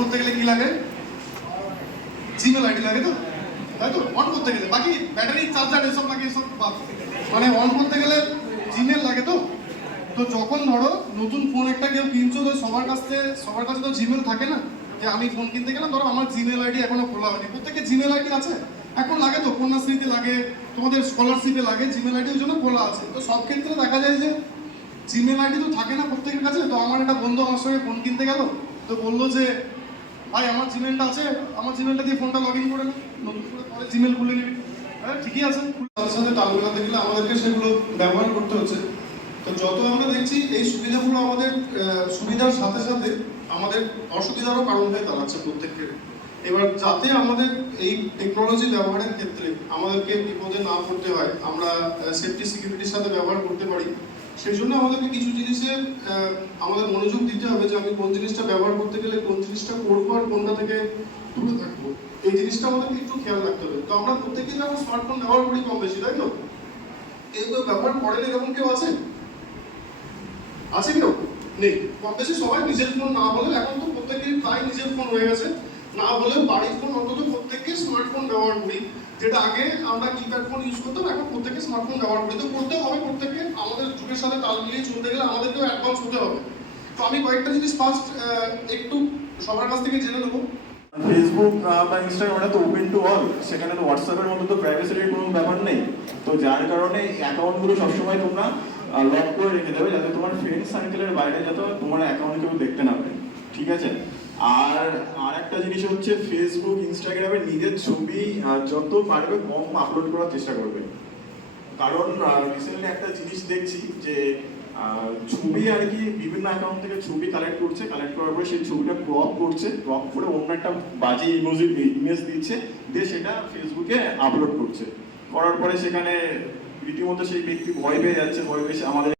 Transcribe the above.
করতে গেলে কি লাগে? জিমেল আইডি লাগে তো? তাই তো? অন করতে গেলে। বাকি ব্যাটারি চার্জার এসব লাগে, এসব। মানে অন করতে গেলে জিমেল লাগে তো? তো যখন ধরো নতুন ফোন একটা কেউ কিনছো, তো সবার কাছে সবার কাছে তো জিমেল থাকে না? যে আমি ফোন কিনতে গেলাম, ধরো আমার জিমেল আইডি এখনও খোলা হয়নি। প্রত্যেকে জিমেল আইডি আছে। এখন লাগে তো, কন্যাশ্রীতে লাগে, তোমাদের স্কলারশিপে লাগে, জিমেল আইডি ওই জন্য খোলা আছে। তো সব ক্ষেত্রে দেখা যায় যে জিমেল আইডি তো থাকে না প্রত্যেকের কাছে। তো আমার একটা বন্ধু আমার সঙ্গে ফোন কিনতে গেল। তো বলল যে ভাই, আমার জিমেলটা আছে। আমার জিমেলটা দিয়ে ফোনটা লগ ইন করে নাও নতুন করে পরে জিমেল খুলে নিবি। হ্যাঁ ঠিকই আছে। তার সাথে তাল মেলাতে গেলে আমাদেরকে সেগুলো ব্যবহার করতে হচ্ছে। তো যত আমরা দেখছি, এই সুবিধাগুলো আমাদের সুবিধার সাথে সাথে আমাদের অসুবিধারও কারণ হয়ে দাঁড়াচ্ছে প্রত্যেকের এবার যাতে আমাদের এই টেকনোলজি ব্যবহারের ক্ষেত্রে আমাদেরকে বিপদে না পড়তে হয়, আমরা সেফটি সিকিউরিটির সাথে ব্যবহার করতে পারি, সেই জন্য আমাদেরকে কিছু জিনিসে আমাদের মনোযোগ দিতে হবে যে আমি কোন জিনিসটা ব্যবহার করতে গেলে কোন জিনিসটা করব আর কোনটা থেকে দূরে থাকব। এই জিনিসটা আমাদেরকে একটু খেয়াল রাখতে হবে। তো আমরা প্রত্যেকেই যেমন স্মার্টফোন ব্যবহার করি কম বেশি, তাই তো? কেউ কেউ ব্যবহার করেন এরকম কেউ আছে? আছে কেউ? নেই। কম বেশি সবাই নিজের ফোন না বলে এখন তো প্রত্যেকের প্রায় নিজের ফোন হয়ে গেছে। না বলে বাড়ির ফোন অন্তত প্রত্যেককে স্মার্টফোন ব্যবহার করি। যেটা আগে আমরা কিপ্যাড ফোন ইউজ করতাম, এখন প্রত্যেকে স্মার্টফোন ব্যবহার করি। তো করতেও হবে প্রত্যেকে আমাদের যুগের সাথে তাল মিলিয়ে চলতে গেলে আমাদেরকেও অ্যাডভান্স হতে হবে। তো আমি কয়েকটা জিনিস ফার্স্ট একটু সবার কাছ থেকে জেনে নেব। ফেসবুক বা ইনস্টাগ্রাম এটা তো ওপেন টু অল সেখানে তো হোয়াটসঅ্যাপের মতো তো প্রাইভেসির কোনো ব্যাপার নেই। তো যার কারণে অ্যাকাউন্টগুলো সবসময় তোমরা লক করে রেখে দেবে যাতে তোমার ফ্রেন্ড সার্কেলের বাইরে যাতে তোমার অ্যাকাউন্ট কেউ দেখতে না পারে ঠিক আছে? আর আর একটা জিনিস হচ্ছে ফেসবুক ইনস্টাগ্রামে নিজের ছবি যত পারবে কম আপলোড করার চেষ্টা করবে। কারণ রিসেন্টলি একটা জিনিস দেখছি যে ছবি আর কি বিভিন্ন অ্যাকাউন্ট থেকে ছবি কালেক্ট করছে কালেক্ট করার পরে সেই ছবিটা ক্রপ করছে ক্রপ করে অন্য একটা বাজে ইমোজি ইমেজ দিচ্ছে, দিয়ে সেটা ফেসবুকে আপলোড করছে। করার পরে সেখানে রীতিমতো সেই ব্যক্তি ভয় পেয়ে যাচ্ছে, ভয় পেয়ে আমাদের